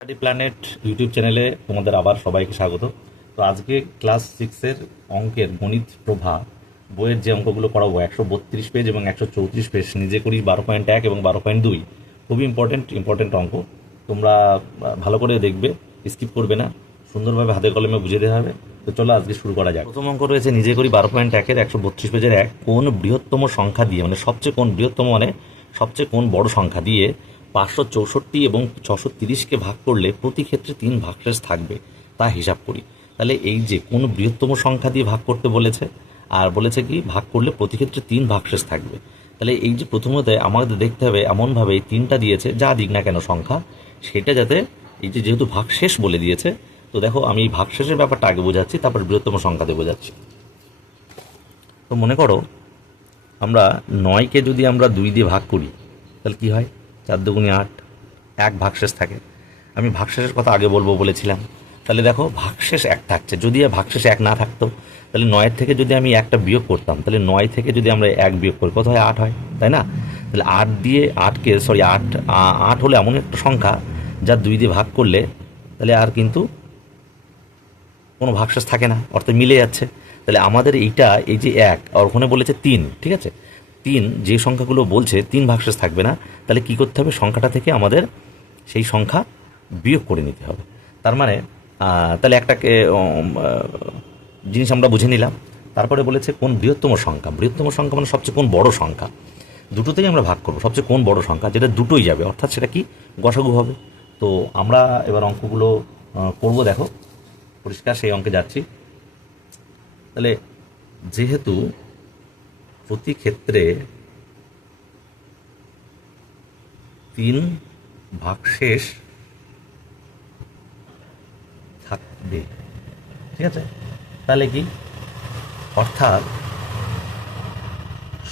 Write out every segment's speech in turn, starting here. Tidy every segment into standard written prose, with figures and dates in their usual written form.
Study planet YouTube চ্যানেলে তোমাদের আবার সবাইকে স্বাগত। তো আজকে ক্লাস সিক্সের অঙ্কের গণিত প্রভা বইয়ের যে অঙ্কগুলো করাবো 132 পেজ এবং 134 পেজ, নিজে করি 12.1 এবং 12.2, খুবই ইম্পর্টেন্ট অঙ্ক। তোমরা ভালো করে দেখবে, স্কিপ করবে না, সুন্দরভাবে হাতে কলমে বুঝে দেওয়া হবে। তো চলো আজকে শুরু করা যাক। প্রথম অঙ্ক রয়েছে নিজে করি 12.1-এর 132 পেজের কোন বৃহত্তম সংখ্যা দিয়ে, মানে সবচেয়ে কোন বৃহত্তম মানে সবচেয়ে কোন বড় সংখ্যা দিয়ে 564 এবং 630কে ভাগ করলে প্রতি ক্ষেত্রে 3 ভাগশেষ থাকবে তা হিসাব করি। তাহলে এই যে কোন বৃহত্তম সংখ্যা দিয়ে ভাগ করতে বলেছে, আর বলেছে কি ভাগ করলে প্রতি ক্ষেত্রে 3 ভাগশেষ থাকবে। তাহলে এই যে প্রথমত আমাদের দেখতে হবে এমনভাবে এই 3টা দিয়েছে, যা দিক না কেন সংখ্যা, সেটা যাতে এই যে যেহেতু ভাগশেষ বলে দিয়েছে, তো দেখো আমি এই ভাগশেষের ব্যাপারটা আগে বোঝাচ্ছি, তারপর বৃহত্তম সংখ্যা দিয়ে বোঝাচ্ছি। তো মনে করো আমরা 9কে যদি আমরা 2 দিয়ে ভাগ করি তাহলে কি হয়? 4 দুগুণে 8, এক ভাগশেষ থাকে। আমি ভাগশেষের কথা আগে বলবো বলেছিলাম। তাহলে দেখো ভাগশেষ এক থাকছে, যদি ভাগশেষ এক না থাকতো তাহলে 9-এর থেকে যদি আমি একটা বিয়োগ করতাম, তাহলে 9 থেকে যদি আমরা এক বিয়োগ করি কত হয়? 8 হয়, তাই না? তাহলে 8 দিয়ে 8কে সরি 8 হলো এমন একটা সংখ্যা যা 2 দিয়ে ভাগ করলে তাহলে আর কিন্তু কোনো ভাগশেষ থাকে না, অর্থাৎ মিলে যাচ্ছে। তাহলে আমাদের এইটা এই যে এক, আর ওখানে বলেছে 3, ঠিক আছে? 3 যে সংখ্যাগুলো বলছে 3 ভাগশেষ থাকবে না, তাহলে কি করতে হবে? সংখ্যাটা থেকে আমাদের সেই সংখ্যা বিয়োগ করে নিতে হবে। তার মানে তাহলে একটাকে জিনিস আমরা বুঝে নিলাম। তারপরে বলেছে কোন বৃহত্তম সংখ্যা, বৃহত্তম সংখ্যা মানে সবচেয়ে কোন বড় সংখ্যা। দুটোতেই আমরা ভাগ করবো, সবচেয়ে কোন বড় সংখ্যা যেটা দুটোই যাবে, অর্থাৎ সেটা কি গসাগু হবে। তো আমরা এবার অঙ্কগুলো করবো, দেখো পরিষ্কার সেই অঙ্কে যাচ্ছি। তাহলে যেহেতু প্রতি ক্ষেত্রে 3 ভাগশেষ থাকবে, ঠিক আছে? তাহলে কি অর্থাৎ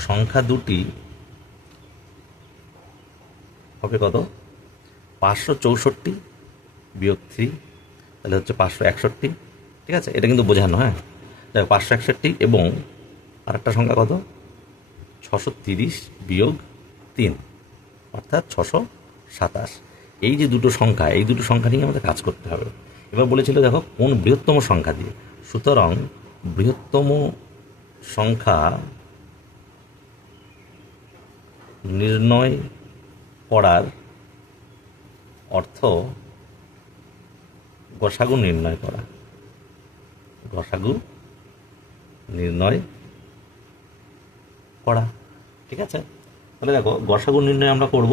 সংখ্যা দুটি হবে কত? 564 বিয়োগ 3, তাহলে হচ্ছে 561, ঠিক আছে? এটা কিন্তু বোঝানো, হ্যাঁ, 561 এবং আরেকটা সংখ্যা কত? 630 বিয়োগ 3, অর্থাৎ 627। এই যে দুটো সংখ্যা, এই দুটো সংখ্যা নিয়ে আমাদের কাজ করতে হবে। এবার বলেছিল দেখো কোন বৃহত্তম সংখ্যা দিয়ে, সুতরাং বৃহত্তম সংখ্যা নির্ণয় করার অর্থ গসাগু নির্ণয় করা, গসাগু নির্ণয় করা, ঠিক আছে? তাহলে দেখো গসাগু নির্ণয় আমরা করব।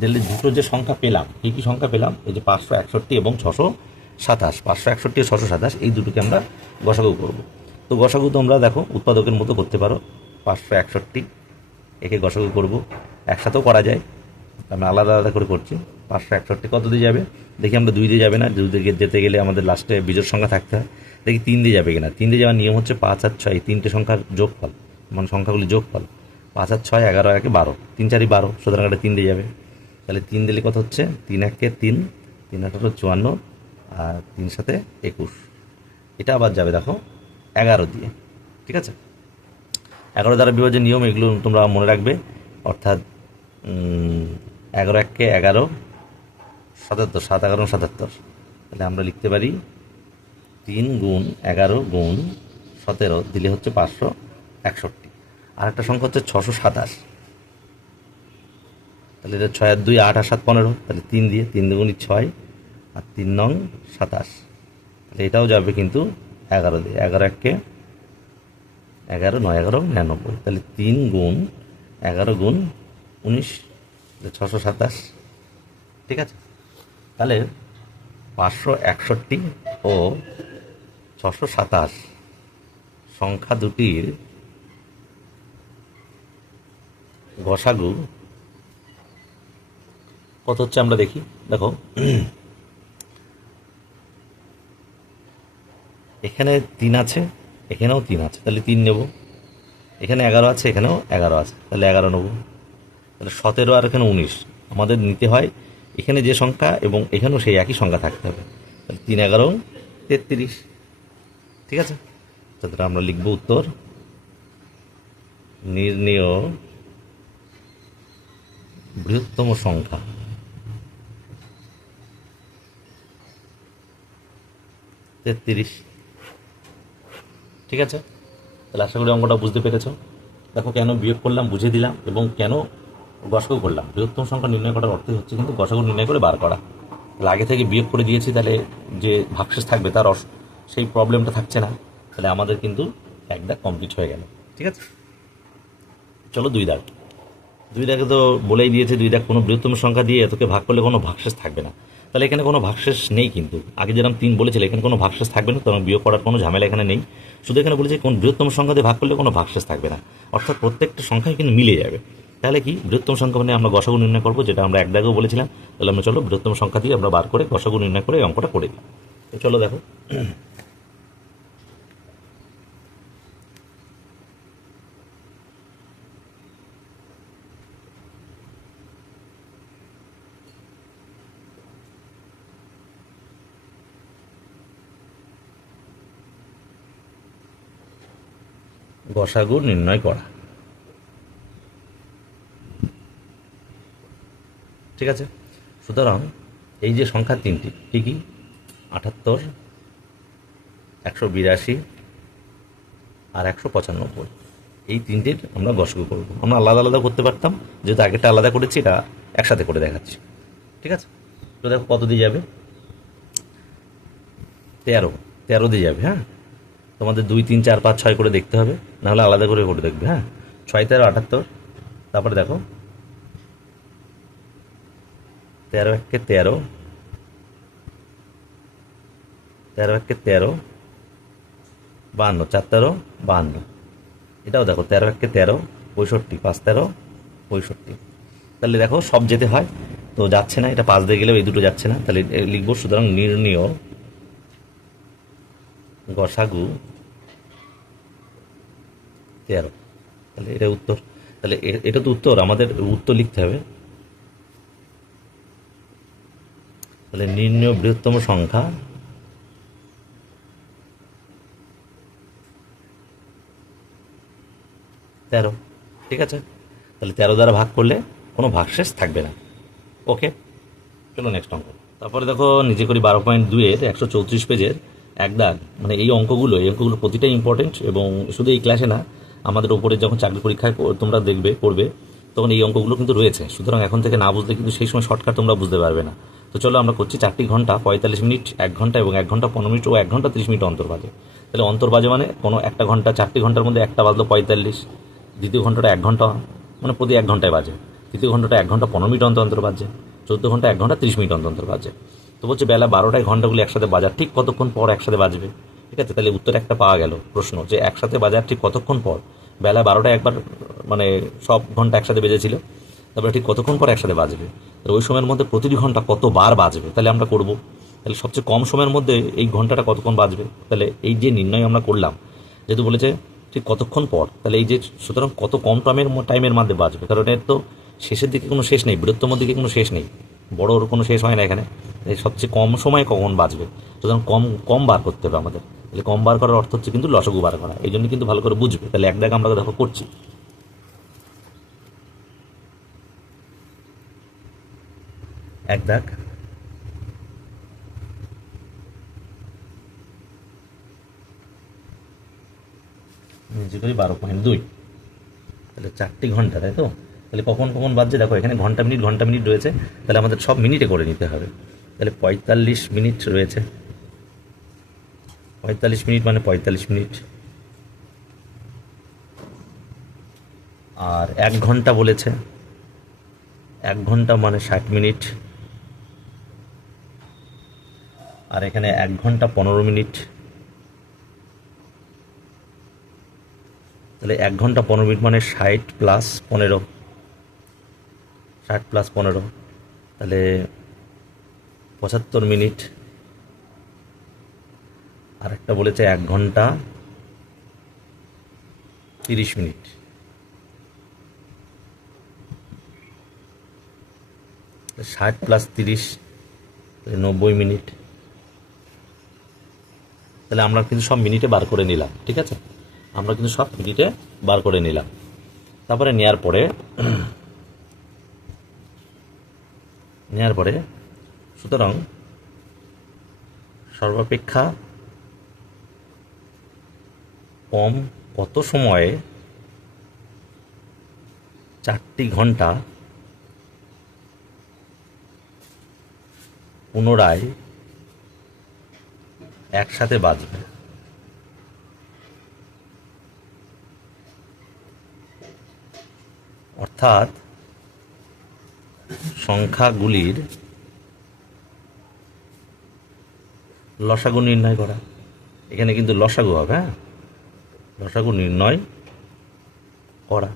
দিল্লি দুটো যে সংখ্যা পেলাম, কী কী সংখ্যা পেলাম? এই যে 561 এবং 627, 561 ও 627, এই দুটোকে আমরা গসাগু করব। তো গসাগু তোমরা দেখো উৎপাদকের মতো করতে পারো। 561 একে গসাগু করব, একসাথেও করা যায়, আমি আলাদা আলাদা করে করছি। 561 কত দিয়ে যাবে দেখি? আমরা 2 দিয়ে যাবে না, 2 দিয়ে যেতে গেলে আমাদের লাস্টে বিজোড় সংখ্যা থাকতে হয়। দেখি 3 দিয়ে যাবে কিনা। 3 দিয়ে যাওয়ার নিয়ম হচ্ছে 5 আর 6 তিনটে সংখ্যার যোগফল, মানে সংখ্যাগুলি যোগফল। 5 আর 6 11, 1 12, 3 4 12, সুতরাং এটা 3 দিয়ে যাবে। তাহলে 3 দিলে কত হচ্ছে? 3 1 3, 3 8 54, আর 3 7 21। এটা আবার যাবে দেখো 11 দিয়ে, ঠিক আছে? 11 দ্বারা বিভাজ্য নিয়ম, এগুলো তোমরা মনে রাখবে। অর্থাৎ 11 1 11, 77, 7 11 77। তাহলে আমরা লিখতে পারি 3 গুণ 11 গুণ 17 দিলে হচ্ছে 561। আরেকটা সংখ্যা হচ্ছে 627। তাহলে এটা 6 আর 2 8 আর 7 15, তাহলে 3 দিয়ে, 3 দুগুণি 6 আর 3 নং 27। তাহলে এটাও যাবে কিন্তু 11 দিয়ে। 11 1 11, 9 11 99, তাহলে 3 গুণ 11 গুণ 19, 627, ঠিক আছে? তাহলে 561 ও 627 সংখ্যা দুটির গসাগু কত হচ্ছে আমরা দেখি। দেখো এখানে 3 আছে, এখানেও 3 আছে, তাহলে 3 নেব। এখানে 11 আছে, এখানেও 11 আছে, তাহলে 11 নেব। তাহলে 17 আর এখানে 19 আমাদের নিতে হয়। এখানে যে সংখ্যা এবং এখানেও সেই একই সংখ্যা থাকতে হবে, তাহলে 3 11 33, ঠিক আছে? তাহলে আমরা লিখব উত্তর নির্ণেয় বৃহত্তম সংখ্যা 33। ঠিক আছে, তাহলে আশা করি অঙ্কটা বুঝতে পেরেছো। দেখো কেন বিয়োগ করলাম বুঝিয়ে দিলাম, এবং কেন গসাগু করলাম। বৃহত্তম সংখ্যা নির্ণয় করার অর্থই হচ্ছে কিন্তু গসাগু নির্ণয় করে বার করা। তাহলে আগে থেকে বিয়োগ করে দিয়েছি, তাহলে যে ভাগশেষ থাকবে তার সেই প্রবলেমটা থাকছে না। তাহলে আমাদের কিন্তু এক দাগ কমপ্লিট হয়ে গেল। ঠিক আছে, চলো 2 দাগ। 2 দাগে তো বলেই দিয়েছে 2 দাগ কোনো বৃহত্তম সংখ্যা দিয়ে তোকে ভাগ করলে কোনো ভাগশেষ থাকবে না। তাহলে এখানে কোনো ভাগশেষ নেই, কিন্তু আগে যেরকম 3 বলেছিল এখানে কোনো ভাগশেষ থাকবে না, কারণ বিয়োগ করার কোনো ঝামেলা এখানে নেই। শুধু এখানে বলেছে কোন বৃহত্তম সংখ্যা দিয়ে ভাগ করলে কোনো ভাগশেষ থাকবে না, অর্থাৎ প্রত্যেকটা সংখ্যাই কিন্তু মিলে যাবে। তাহলে কি বৃহত্তম সংখ্যা মানে আমরা গসাগু নির্ণয় করবো, যেটা আমরা এক দাগেও বলেছিলাম। তাহলে আমরা চলো বৃহত্তম সংখ্যা দিয়ে আমরা বার করে গসাগু নির্ণয় করে এই অঙ্কটা করে দিই। তো চলো দেখো, গসাগু নির্ণয় করা। ঠিক আছে, সুতরাং এই যে সংখ্যা তিনটি কী কী, 78, 182 আর 195, এই তিনটির আমরা গসাগু করবো। আমরা আলাদা আলাদা করতে পারতাম, যেহেতু আগেরটা আলাদা করেছি, এটা একসাথে করে দেখাচ্ছি। ঠিক আছে, তো দেখো কত দিয়ে যাবে, 13 দিয়ে যাবে। হ্যাঁ, তোমাদের 2, 3, 4, 5, 6 করে দেখতে হবে, নাহলে আলাদা করে করে দেখবে। হ্যাঁ, 6, 13, 78। তারপরে দেখো 13 একে 13, 13 একে 13, 52, 4, 13, 52। এটাও দেখো 13 একে 13, 65, 5, 13, 65। তাহলে দেখো সব যেতে হয়, তো যাচ্ছে না, এটা 5 দিয়ে গেলেও এই দুটো যাচ্ছে না, তাহলে লিখবো সুতরাং নির্ণীয় গসাগু 13। তাহলে এটা উত্তর। তাহলে এটা তো উত্তর, আমাদের উত্তর লিখতে হবে। তাহলে নির্ণীয় বৃহত্তম সংখ্যা তেরো। ঠিক আছে, তাহলে 13 দ্বারা ভাগ করলে কোনো ভাগশেষ থাকবে না। ওকে, চলো নেক্সট অঙ্ক। তারপরে দেখো নিজে করি 12.2-এর 134 পেজের এক দাগ। মানে এই অঙ্কগুলো প্রতিটাই ইম্পর্টেন্ট, এবং শুধু এই ক্লাসে না, আমাদের ওপরে যখন চাকরি পরীক্ষায় তোমরা দেখবে করবে, তখন এই অঙ্কগুলো কিন্তু রয়েছে। সুতরাং এখন থেকে না বুঝলে কিন্তু সেই সময় শর্টকাট তোমরা বুঝতে পারবে না। তো চলো আমরা করছি 4 ঘন্টা 45 মিনিট, 1 ঘন্টা এবং 1 ঘন্টা 15 মিনিট ও 1 ঘন্টা 30 মিনিট অন্তর বাজে। তাহলে অন্তর বাজে মানে কোনো একটা ঘন্টা, 4 ঘন্টার মধ্যে একটা বাজলো 45, দ্বিতীয় ঘন্টাটা 1 ঘন্টা, মানে প্রতি 1 ঘন্টায় বাজে। তৃতীয় ঘন্টাটা 1 ঘন্টা 15 মিনিট অন্তর অন্তর বাজে। 14 ঘন্টা 1 ঘন্টা 30 মিনিট অন্তর অন্তর বাজে। তো বলছে বেলা 12টায় ঘন্টাগুলি একসাথে বাজার ঠিক কতক্ষণ পর একসাথে বাজবে। ঠিক আছে, তাহলে উত্তর একটা পাওয়া গেল। প্রশ্ন যে একসাথে বাজার ঠিক কতক্ষণ পর, বেলা 12টায় একবার মানে সব ঘন্টা একসাথে বেজেছিল, তারপরে ঠিক কতক্ষণ পর একসাথে বাজবে। তাহলে ওই সময়ের মধ্যে প্রতিটি ঘন্টা কতবার বাজবে, তাহলে আমরা করব। তাহলে সবচেয়ে কম সময়ের মধ্যে এই ঘন্টাটা কতক্ষণ বাজবে, তাহলে এই যে নির্ণয় আমরা করলাম, যেহেতু বলেছে ঠিক কতক্ষণ পর, তাহলে এই যে সুতরাং কত কম টাইমের মধ্যে বাজবে, কারণ এর তো শেষের দিকে কোনো শেষ নেই, বৃহত্তম দিকে কোনো শেষ নেই, বড়োর কোনো শেষ হয় না এখানে। এই সবচেয়ে কম সময়ে কখন বাজবে, সুতরাং কম কম বার করতে হবে আমাদের। তাহলে কম বার করার অর্থ হচ্ছে কিন্তু লসাগু বার করা, এই জন্য কিন্তু ভালো করে বুঝবে। তাহলে এক দাগ আমরা দেখো করছি। এক দাগ, নিজে করি 12.2। তাহলে 4 ঘন্টা, তাই তো? তাহলে কখন কখন বাজছে দেখো, এখানে ঘন্টা মিনিট রয়েছে, তাহলে আমাদের সব মিনিটে করে নিতে হবে। তাহলে 45 মিনিট রয়েছে, 45 মিনিট মানে 45 মিনিট, আর 1 ঘন্টা বলেছে, 1 ঘন্টা মানে 60 মিনিট, আর এখানে 1 ঘন্টা 15 মিনিট। তাহলে 1 ঘন্টা 15 মিনিট মানে 60 প্লাস 15, 60 প্লাস 15, তাহলে 75 মিনিট। আর একটা বলেছে 1 ঘন্টা 30 মিনিট, 60 প্লাস 30, তাহলে 90 মিনিট। তাহলে আমরা কিন্তু সব মিনিটে বার করে নিলাম। ঠিক আছে, আমরা কিন্তু সব মিনিটে বার করে নিলাম। তারপরে নেওয়ার পরে সুতরাং সর্বাপেক্ষা কম কত সময়ে 4টি ঘন্টা পুনরায় একসাথে বাজবে? অর্থাৎ সংখ্যাগুলির লসাগু নির্ণয় করা। এখানে কিন্তু লসাগু হবে, হ্যাঁ, লসাগু নির্ণয় করা।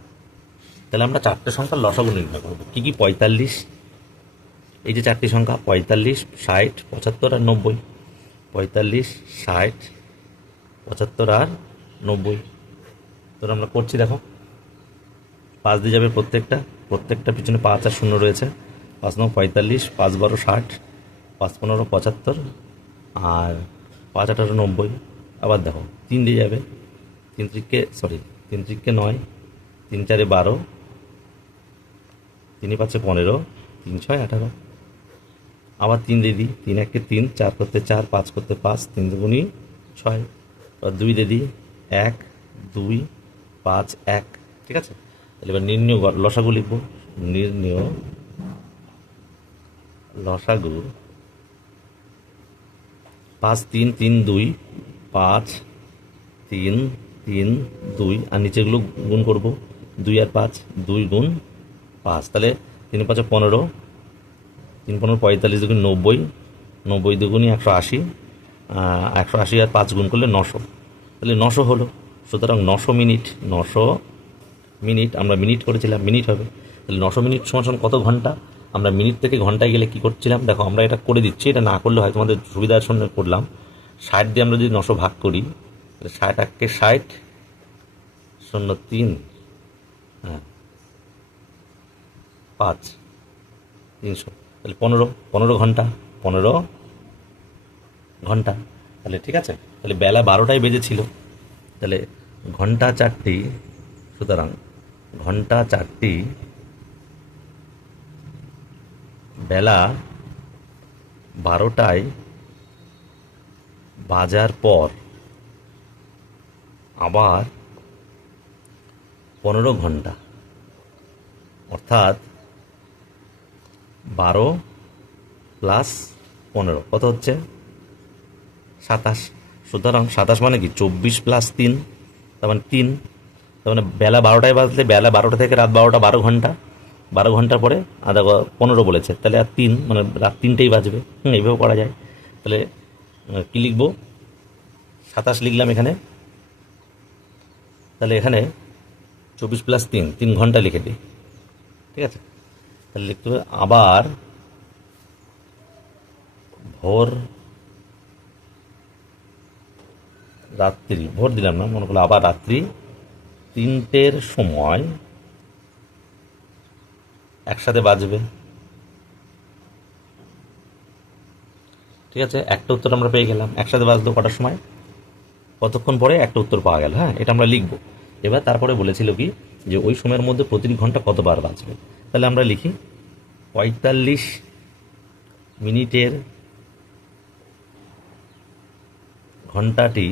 তাহলে আমরা 4টে সংখ্যার লসাগু নির্ণয় করবো। কী কী? 45, এই যে 4টি সংখ্যা 45, 60, 75 আর 90। 45, 60, 75 আর 90। তো আমরা করছি, দেখো 5 দিয়ে যাবে প্রত্যেকটা পিছনে 5 আর 0 রয়েছে। 5 9 45, 5 12 60, 5 15 75 আর 5 18 90। আবার দেখো 3 দিয়ে যাবে, 3 3 9, 3 4 12, 3 5 15, 3 6 18। আবার 3 দিয়ে দিই, 3 1 3, 4 করতে 4, 5 করতে 5, 3 দুগুণি 6। এবার 2 দিয়ে দিই, 1 2 5 1। ঠিক আছে, তাহলে এবার নির্ণয় লসাগু লিখব। নির্ণয় লসাগু 5 3 3 2, 5 3 3 2, আর নিচেগুলো গুণ করব। 2 আর 5, 2 গুণ 5। তাহলে 3 5 15, 3 15 45 দুগুণ 90, 90 দুগুণই 180, 180 আর 5 গুণ করলে 900। তাহলে 900 হলো। সুতরাং 900 মিনিট, 900 মিনিট, আমরা মিনিট করেছিলাম, মিনিট হবে। তাহলে 900 মিনিট সমান কত ঘন্টা? আমরা মিনিট থেকে ঘন্টায় গেলে কি করছিলাম, দেখো আমরা এটা করে দিচ্ছি, এটা না করলে হয় তোমাদের সুবিধার সঙ্গে করলাম। 60 দিয়ে আমরা যদি 900 ভাগ করি, তাহলে 60 1 60, 0 3, হ্যাঁ 5 300। তাহলে 15 ঘন্টা, 15 ঘন্টা। তাহলে ঠিক আছে, তাহলে বেলা 12টায় বেজেছিল। তাহলে ঘন্টা 4টি, সুতরাং ঘন্টা 4টি বেলা 12টায় বাজার পর আবার 15 ঘন্টা, অর্থাৎ 12 প্লাস 15 কত হচ্ছে? 27। সুতরাং 27 মানে কি? 24 প্লাস 3, তার মানে 3। তার মানে বেলা 12টায় বাজলে বেলা 12টা থেকে রাত 12টা 12 ঘন্টা, 12 ঘন্টা পরে আধা 15 বলেছে, তাহলে আর 3 মানে রাত 3টেই বাজবে। এইভাবে করা যায়। তাহলে কী লিখবো? 27 লিখলাম এখানে। তাহলে এখানে 24 প্লাস 3, 3 ঘন্টা লিখে দিই। ঠিক আছে, তাহলে লিখতে হবে আবার ভোর রাত্রি, ভোর দিলাম না, মনে করলো আবার রাত্রি 3টের সময় একসাথে বাজবে। ঠিক আছে, একটা উত্তর আমরা পেয়ে গেলাম। একসাথে বাজলো কটার সময়, কতক্ষণ পরে একটা উত্তর পাওয়া গেল। হ্যাঁ, এটা আমরা লিখবো। এবার তারপরে বলেছিল কি যে ওই সময়ের মধ্যে প্রতি ঘন্টা কতবার বাজবে। তাহলে আমরা লিখি 45 মিনিটের ঘন্টাটি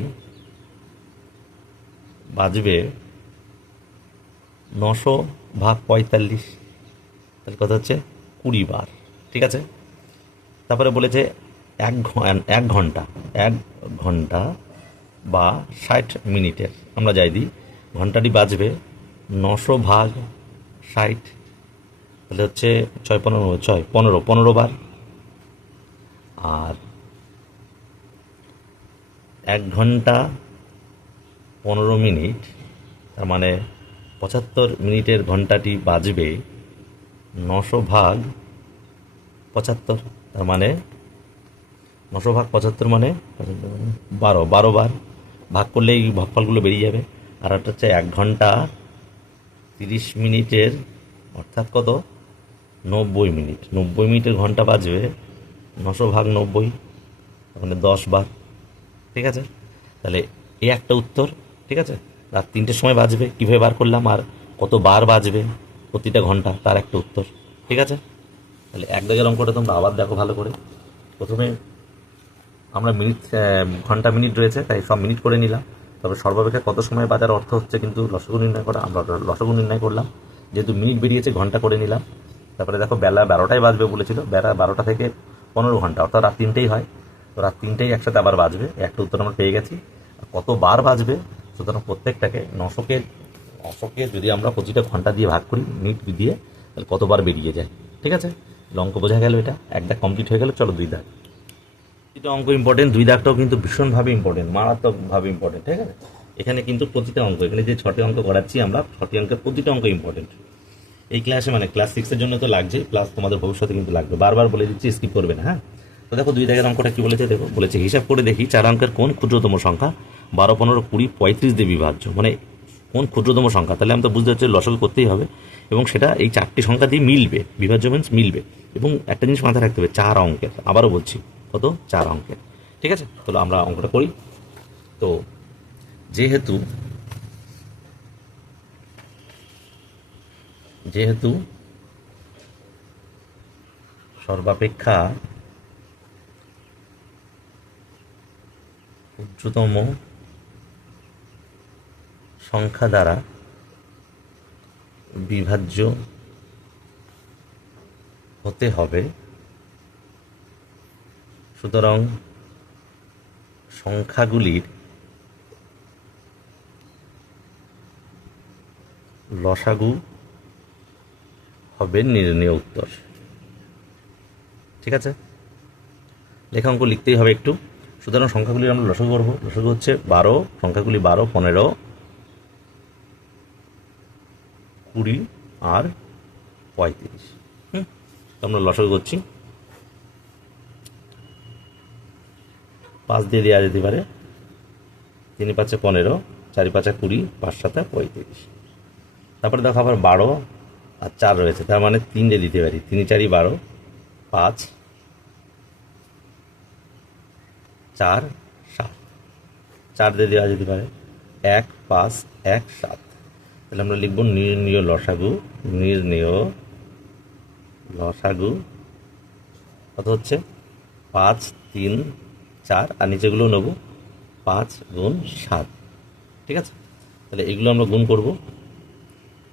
বাজবে 900 ভাগ 45, তাহলে কত হচ্ছে? 20 বার। ঠিক আছে, তারপরে বলেছে 1 ঘন্টা, 1 ঘন্টা বা 60 মিনিটের, আমরা যাই দিই, ঘন্টাটি বাজবে 900 ভাগ 60, তাহলে হচ্ছে 6 15 6 15 15 বার। আর 1 ঘন্টা 15 মিনিট, তার মানে 75 মিনিটের ঘন্টাটি বাজবে 900 ভাগ 75, তার মানে 900 ভাগ 75 মানে 12 বার। ভাগ করলে এই ভাগফলগুলো বেরিয়ে যাবে। আর একটা হচ্ছে 1 ঘন্টা 30 মিনিটের, অর্থাৎ কত? 90 মিনিট। 90 মিনিটের ঘন্টা বাজবে 900 ভাগ 90, মানে 10 বার। ঠিক আছে, তাহলে এই একটা উত্তর। ঠিক আছে, রাত 3টের সময় বাজবে, কীভাবে বার করলাম, আর কত বার বাজবে প্রতিটা ঘন্টা, তার একটা উত্তর। ঠিক আছে, তাহলে 1 দাগের অঙ্কটা তোমরা আবার দেখো ভালো করে। প্রথমে আমরা মিনিট, ঘন্টা মিনিট রয়েছে, তাই সব মিনিট করে নিলাম। তবে সর্বাপেক্ষা কত সময় বাজার অর্থ হচ্ছে কিন্তু লসগু নির্ণয় করা। আমরা লসগু নির্ণয় করলাম, যেহেতু মিনিট বেরিয়েছে ঘন্টা করে নিলাম। তারপরে দেখো বেলা 12টায় বাজবে বলেছিল, বেলা 12টা থেকে 15 ঘন্টা, অর্থাৎ রাত 3টেই হয়। তো রাত 3টেই একসাথে আবার বাজবে, একটা উত্তর আমরা পেয়ে গেছি। কতবার বাজবে, সুতরাং প্রত্যেকটাকে 900কে যদি আমরা প্রতিটা ঘন্টা দিয়ে ভাগ করি মিনিট দিয়ে, তাহলে কতবার বেরিয়ে যায়। ঠিক আছে, অঙ্ক বোঝা গেল, এটা এক দাগ কমপ্লিট হয়ে গেল। চলো 2 দাগ। প্রতিটা অঙ্ক ইম্পর্টেন্ট, 2 দাগটাও কিন্তু ভীষণভাবে ইম্পর্টেন্ট, মারাত্মকভাবে ইম্পর্টেন্ট। ঠিক আছে, এখানে কিন্তু প্রতিটা অঙ্ক, এখানে যে 6টি অঙ্ক করাচ্ছি আমরা, 6টি অঙ্কের প্রতিটা অঙ্ক ইম্পর্টেন্ট। এই ক্লাসে মানে ক্লাস 6-এর জন্য তো লাগছে, প্লাস তোমাদের ভবিষ্যতে কিন্তু লাগবে। বারবার বলে দিচ্ছি, স্কিপ করবে না। হ্যাঁ, তো দেখো 2 দাগের অঙ্কটা কি বলেছে, দেখো বলেছে হিসাব করে দেখি 4 অঙ্কের কোন ক্ষুদ্রতম সংখ্যা 12, 15, 20, 35 দিয়ে বিভাজ্য। মানে কোন ক্ষুদ্রতম সংখ্যা, তাহলে আমরা তো বুঝতে হচ্ছে লসাগু করতেই হবে, এবং সেটা এই 4টি সংখ্যা দিয়ে মিলবে, বিভাজ্য মিন্স মিলবে। এবং একটা জিনিস মাথায় রাখতে হবে, 4 অঙ্কের, আবারও বলছি কত, 4 অঙ্কের। ঠিক আছে, তাহলে আমরা অঙ্কটা করি। তো যেহেতু সর্বাপেক্ষা ক্ষুদ্রতম সংখ্যা দ্বারা বিভাজ্য হতে হবে, সুতরাং সংখ্যাগুলির লসাগু হবে নির্ণেয় উত্তর। ঠিক আছে, লেখা অঙ্ক লিখতেই হবে একটু। সুতরাং সংখ্যাগুলির আমরা লসাগু করবো। লসাগু হচ্ছে 12, সংখ্যাগুলি 12, 15, 20 আর 35। আমরা লসাগু করছি। 5 দিয়ে দেওয়া যেতে পারে, 3 5 15, 4 5 20, 5 7 35। তারপরে দেখো আবার 12 আর 4 রয়েছে, তার মানে 3 দিয়ে দিতে পারি, 3 4 12, 5 4 7, 4 দিয়ে দেওয়া যেতে পারে, 1 5 1 7। তাহলে আমরা লিখব নির্ণেয় লসাগু কত হচ্ছে 5 3 4, আর নিচেগুলো নেব 5 গুণ 7। ঠিক আছে, তাহলে এগুলো আমরা গুণ করব।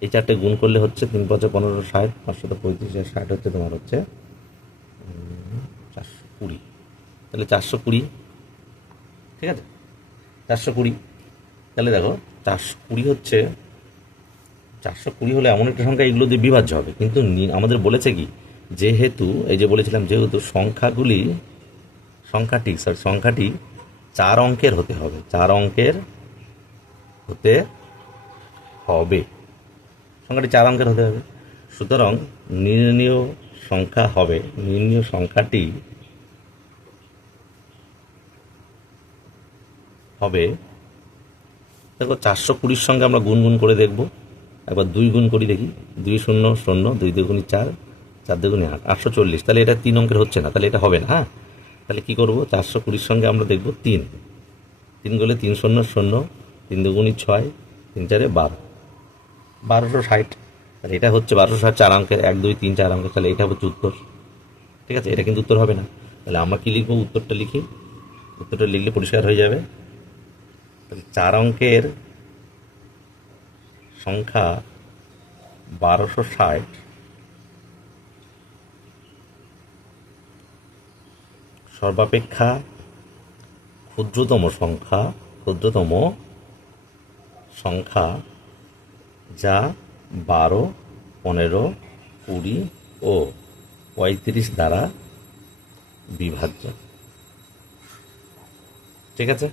এই 4টে গুণ করলে হচ্ছে 3 5 15 60, 535 আর 60 হচ্ছে তোমার হচ্ছে 420। তাহলে 420। ঠিক আছে, 420। তাহলে দেখো 420 হচ্ছে, 420 হলে এমন একটা সংখ্যা এগুলো দিয়ে বিভাজ্য হবে। কিন্তু আমাদের বলেছে কি, যেহেতু এই যে বলেছিলাম, যেহেতু সংখ্যাটি 4 অঙ্কের হতে হবে, 4 অঙ্কের হতে হবে, সংখ্যাটি 4 অঙ্কের হতে হবে। সুতরাং নির্ণেয় সংখ্যাটি হবে, দেখো 420-র সঙ্গে আমরা গুণ করে দেখব। একবার 2 গুণ করি দেখি, 2 0 0, 2 2 4, 4 2 8, 840। তাহলে এটা 3 অঙ্কের হচ্ছে না, তাহলে এটা হবে না। হ্যাঁ, তাহলে কী করবো, 420-র সঙ্গে আমরা দেখব 3 করলে 3 0 0, 3 2 6, 3 4 12, 1260। তাহলে এটা হচ্ছে 1260, 4 অঙ্কের, 1 2 3 4 অঙ্কের। তাহলে এটা হচ্ছে উত্তর। ঠিক আছে, এটা কিন্তু উত্তর হবে না। তাহলে আমরা কি লিখবো, উত্তরটা লিখি। উত্তরটা লিখলে পরিষ্কার হয়ে যাবে। তাহলে 4 অঙ্কের সংখ্যা 1260 সর্বাপেক্ষা ক্ষুদ্রতম সংখ্যা যা 12, 15, 20 ও 35 দ্বারা বিভাজ্য। ঠিক আছে,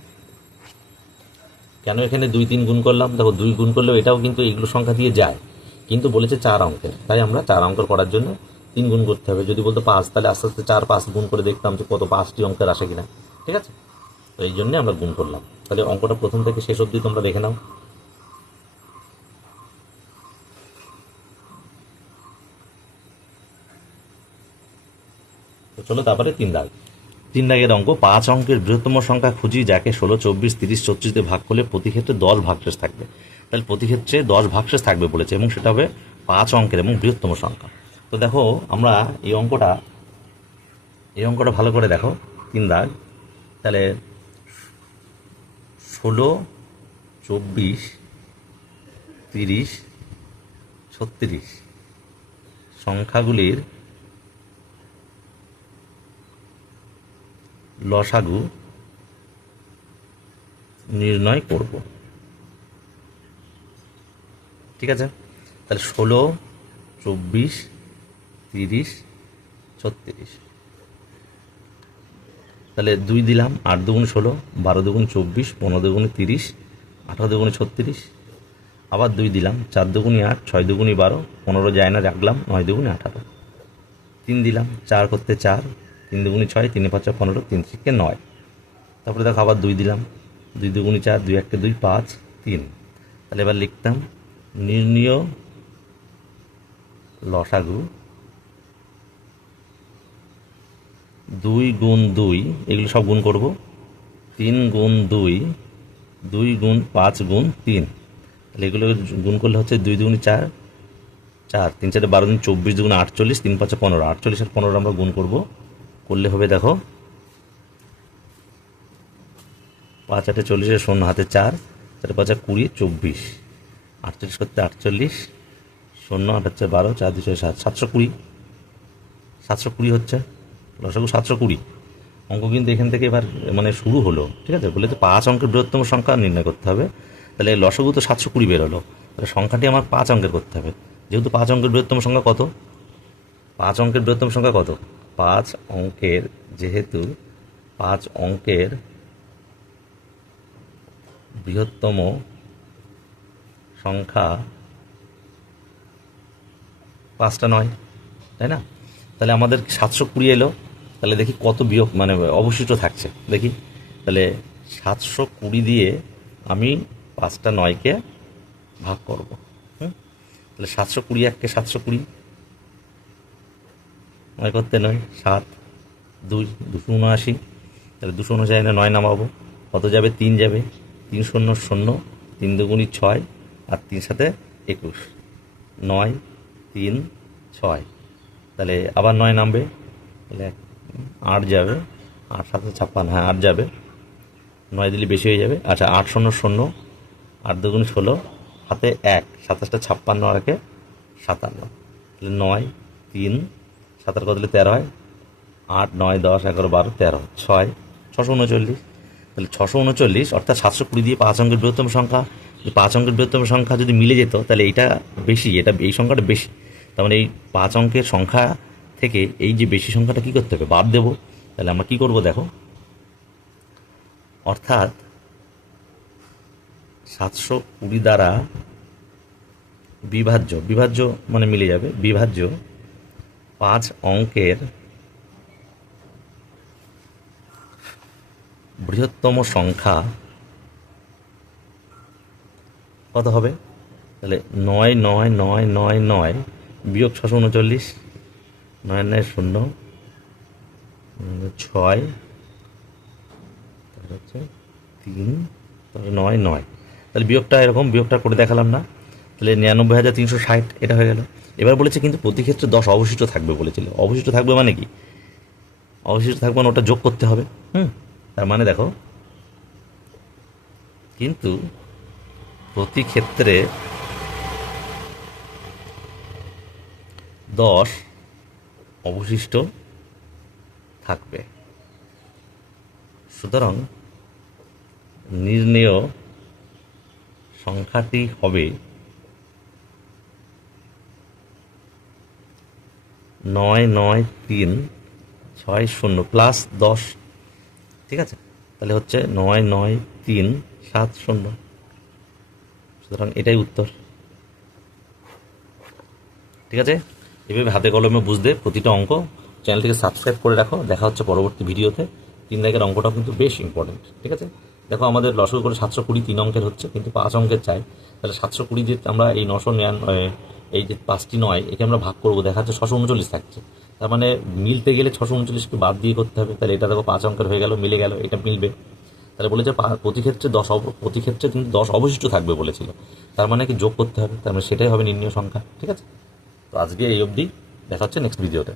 কেন এখানে 2 3 গুণ করলাম, দেখো 2 গুণ করলেও এটাও কিন্তু এইগুলো সংখ্যা দিয়ে যায়, কিন্তু বলেছে 4 অঙ্কের, তাই আমরা 4 অঙ্কের করার জন্য 3 গুণ করতে হবে। যদি বলতো 5, তাহলে আস্তে আস্তে 4 5 গুণ করে দেখতাম যে কত 5টি অঙ্কের আসে কিনা। ঠিক আছে, তো এই জন্যে আমরা গুণ করলাম। তাহলে অঙ্কটা প্রথম থেকে শেষ অবধি তোমরা দেখে নাও। তো চলো তারপরে 3 দাগের অঙ্ক, 5 অঙ্কের বৃহত্তম সংখ্যা খুঁজি, যাকে 16 24 30 34 দিয়ে ভাগ করলে প্রতি ক্ষেত্রে 10 ভাগশেষ থাকবে। তাহলে প্রতি ক্ষেত্রে 10 ভাগশেষ থাকবে বলেছে, এবং সেটা হবে 5 অঙ্কের এবং বৃহত্তম সংখ্যা। তো দেখো আমরা এই অঙ্কটা ভালো করে দেখো, 3 দাগ। তাহলে 16 24, 30, 36 সংখ্যাগুলির লসাগু নির্ণয় করব। ঠিক আছে, তাহলে 16, 24, 30, 36, তাহলে 2 দিলাম, 8 দুগুণ 16, 12 দুগুণ 24, 15 দুগুণ 30, 18 দুগুণ 36, আবার 2 দিলাম, 4 দুগুণি 8, 6 দুগুণি 12, 15 যায় না রাখলাম, 9 দুগুণি 18, 3 দিলাম, 4 করতে 4, 3 দুগুণি 6, 3 5 15, 3 থেকে 9, তারপরে দেখো আবার 2 দিলাম, 2 দুগুণি 4, 2 1 2, 5, 3, তাহলে এবার লিখতাম নির্ণীয় লসাগু 2 গুণ 2, এগুলো সব গুণ করব, 3 গুণ 2, 2 গুণ 5 গুণ 3, তাহলে এগুলো গুণ করলে হচ্ছে 2 দুগুণি 4, 4, 3 4 12 দিন 24 দুগুণ 48, 3 5 15, 48 আর 15 আমরা গুণ করব, করলে হবে দেখো 5 8 40, 0 হাতে 4, 4 5 20, 24, 48 করতে 48, 0 8 হচ্ছে 12, 4 2 7, 720, 720 হচ্ছে লসাগু 720। অঙ্ক কিন্তু এখান থেকে এবার মানে শুরু হলো। ঠিক আছে, বলে তো 5 অঙ্কের বৃহত্তম সংখ্যা নির্ণয় করতে হবে, তাহলে লসাগু তো 720 বেরোলো, তাহলে সংখ্যাটি আমার 5 অঙ্কের করতে হবে। যেহেতু 5 অঙ্কের বৃহত্তম সংখ্যা কত, 5 অঙ্কের বৃহত্তম সংখ্যা কত, 5 অঙ্কের, যেহেতু 5 অঙ্কের বৃহত্তম সংখ্যা 5টা নয়, তাই না? তাহলে আমাদের 720 এলো, তাহলে দেখি কত বিয়োগ মানে অবশিষ্ট থাকছে দেখি। তাহলে 720 দিয়ে আমি 5টা 9কে ভাগ করব। তাহলে 720 1কে 720, 9 করতে 9, 7 2 279, তাহলে 279 না 9 নামাবো, কত যাবে, 3 যাবে, 3 0 0, 3 দুগুণি 6 আর 3 সাথে 21, 9 3 6, তাহলে আবার 9 নামবে, তাহলে 8 যাবে, 8 7 56, হ্যাঁ 8 যাবে, 9 দিলে বেশি হয়ে যাবে। আচ্ছা 8 0 0, 8 দুগুণি 16, হাতে 1, 27টা 56 আর 1 57, তাহলে 9 3 7 কত দিলে 13 হয়, 8 9 10 11 12 13, 6 639, তাহলে 639 অর্থাৎ 720 দিয়ে 5 অঙ্কের বৃহত্তম সংখ্যা, 5 অঙ্কের বৃহত্তম সংখ্যা যদি মিলে যেত তাহলে এইটা বেশি, এটা এই সংখ্যাটা বেশি, তার মানে এই 5 অঙ্কের সংখ্যা থেকে এই যে বেশি সংখ্যাটা কী করতে হবে, বাদ দেবো। তাহলে আমরা কী করবো দেখো, অর্থাৎ 720 দ্বারা বিভাজ্য, বিভাজ্য মানে মিলে যাবে, বিভাজ্য 5 অঙ্কের বৃহত্তম সংখ্যা কত হবে, তাহলে 9 9 9 9 9 বিয়োগ 639, 9 9 0, 6, তাহলে হচ্ছে 3, তাহলে 9 9, তাহলে বিয়োগটা এরকম, বিয়োগটা করে দেখালাম না, তাহলে 99,360 এটা হয়ে গেল। এবার বলেছে কিন্তু প্রতি ক্ষেত্রে 10 অবশিষ্ট থাকবে বলেছিল, অবশিষ্ট থাকবে মানে কি, অবশিষ্ট থাকবে মানে ওটা যোগ করতে হবে। তার মানে দেখো, কিন্তু প্রতি ক্ষেত্রে 10 অবশিষ্ট থাকবে, সুতরাং নির্ণেয় সংখ্যাটি হবে 99360 প্লাস 10। ঠিক আছে, তাহলে হচ্ছে 99370, সুতরাং এটাই উত্তর। ঠিক আছে, এভাবে হাতে কলমে বুঝতে প্রতিটা অঙ্ক চ্যানেলটিকে সাবস্ক্রাইব করে রাখো। দেখা হচ্ছে পরবর্তী ভিডিওতে। 3 দাগের অঙ্কটাও কিন্তু বেশ ইম্পর্টেন্ট। ঠিক আছে, দেখো আমাদের লসাগু করে 720 3 অঙ্কের হচ্ছে, কিন্তু 5 অঙ্কের চাই। তাহলে 720 দিয়ে আমরা এই 999, এই যে 5টি 9 একে আমরা ভাগ করবো, দেখা যাচ্ছে 639 থাকছে। তার মানে মিলতে গেলে 639কে বাদ দিয়ে করতে হবে। তাহলে এটা দেখো 5 অঙ্কের হয়ে গেল, মিলে গেল, এটা মিলবে। তাহলে বলেছে প্রতি ক্ষেত্রে 10 প্রতি ক্ষেত্রে কিন্তু 10 অবশিষ্ট থাকবে বলেছিল, তার মানে কি যোগ করতে হবে, তার মানে সেটাই হবে নির্ণীয় সংখ্যা। ঠিক আছে, তো আজকে এই অবধি, দেখা হচ্ছে নেক্সট ভিডিওতে।